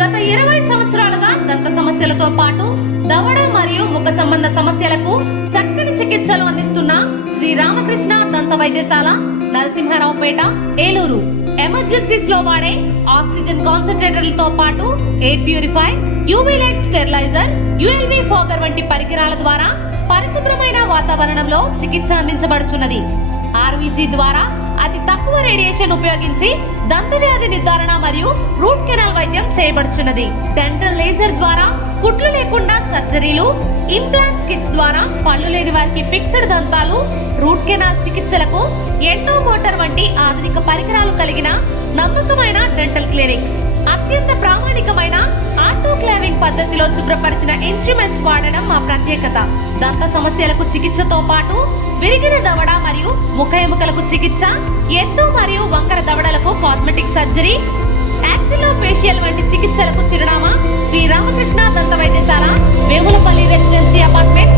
గత 20 సంవత్సరాలుగా దంత సమస్యలతో పాటు దవడ మరియు ముఖ సంబంధ సమస్యలకు చక్కని చికిత్సలు అందిస్తున్న శ్రీ రామకృష్ణ దంత వైద్యశాల, నరసింహారావుపేట, ఏలూరు. ఎమర్జెన్సీస్ లో వాడే ఆక్సిజన్ కాన్సంట్రేటర్లతో పాటు air purifier, UV light steriliser, ULV fogger వంటి పరికరాల ద్వారా పరిశుభ్రమైన వాతావరణంలో చికిత్స అందించబడుచున్నది. ఆర్వీజీ ద్వారా అతి తక్కువ రేడియేషన్ ఉపయోగించి దంత వ్యాధి నిర్ధారణ మరియు రూట్ కెనాల్ వైద్యం చేయబడుచున్నది. డెంటల్ లేజర్ ద్వారా కుట్లు లేకుండా సర్జరీలు, ఇంప్లాంట్స్ కిట్స్ ద్వారా పళ్ళు లేని వారికి ఫిక్స్డ్ దంతాలు, రూట్ కెనాల్ చికిత్సలకు ఎండో మోటార్ వంటి ఆధునిక పరికరాలు కలిగిన నమ్మకమైన డెంటల్ క్లినిక్. అత్యంత ప్రామాణికమైన ఆటోక్లావింగ్ పద్ధతిలో శుభ్రపరిచిన ఇన్స్ట్రుమెంట్స్ వాడడం మా ప్రత్యేకత. దంత సమస్యలకు చికిత్సతో పాటు విరిగిన దవడ మరియు ముఖ ఎముకలకు చికిత్స, ఎత్తు మరియు వంకర దవడలకు కాస్మెటిక్ సర్జరీ, యాక్సిలోఫేషియల్ వంటి చికిత్సలకు చిరునామా శ్రీ రామకృష్ణ దంత వైద్యశాల, వేములపల్లి రెసిడెన్సీ అపార్ట్మెంట్,